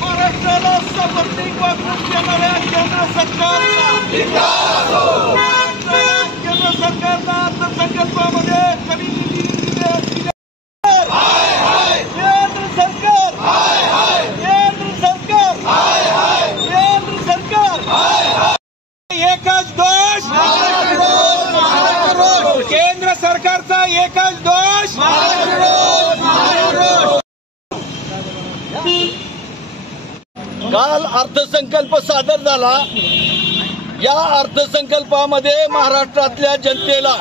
महाराष्ट्राला समर्थित वागणूक देणाऱ्या केंद्र सरकारला केंद्र सरकारला अर्थसंकल्पामध्ये कमी निधी केंद्र सरकार एकच दोष केंद्र सरकारचा एकच दोष काल अर्थसंकल्प सादर झाला। या अर्थसंकल्पामध्ये महाराष्ट्रातल्या जनतेला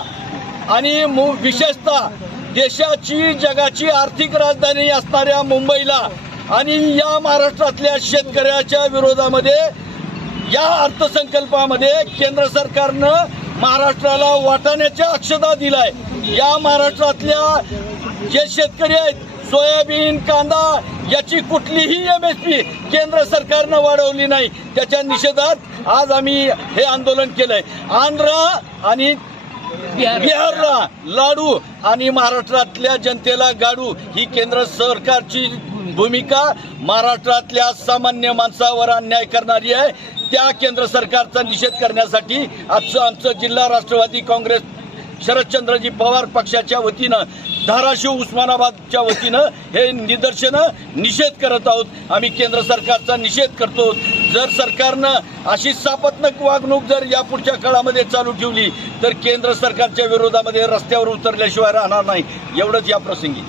आणि विशेषतः देशाची जगाची आर्थिक राजधानी असणाऱ्या मुंबईला आणि या महाराष्ट्रातल्या शेतकऱ्याच्या विरोधामध्ये या अर्थसंकल्पामध्ये केंद्र सरकारनं महाराष्ट्राला वाटाण्याच्या अक्षता दिलाय। या महाराष्ट्रातल्या जे शेतकरी आहेत सोयाबीन कांदा याची कुठलीही MSP केंद्र सरकारनं वाढवली नाही। त्याच्या निषेधात आज आम्ही हे आंदोलन केलंय। आंध्र आणि बिहारला लाडू आणि महाराष्ट्रातल्या जनतेला गाडू ही केंद्र सरकारची भूमिका महाराष्ट्रातल्या सामान्य माणसावर अन्याय करणारी आहे। त्या केंद्र सरकारचा निषेध करण्यासाठी आमचं जिल्हा राष्ट्रवादी काँग्रेस शरदचंद्रजी पवार पक्षाच्या वतीनं धाराशिव उस्मानाबादच्या वतीनं हे निषेध करत आहोत। आम्ही केंद्र सरकारचा निषेध करतो। जर सरकारनं अशी सापत्नक वागणूक जर या पुढच्या काळामध्ये चालू ठेवली तर केंद्र सरकारच्या विरोधामध्ये रस्त्यावर उतरल्याशिवाय राहणार नाही। एवढंच या प्रसंगी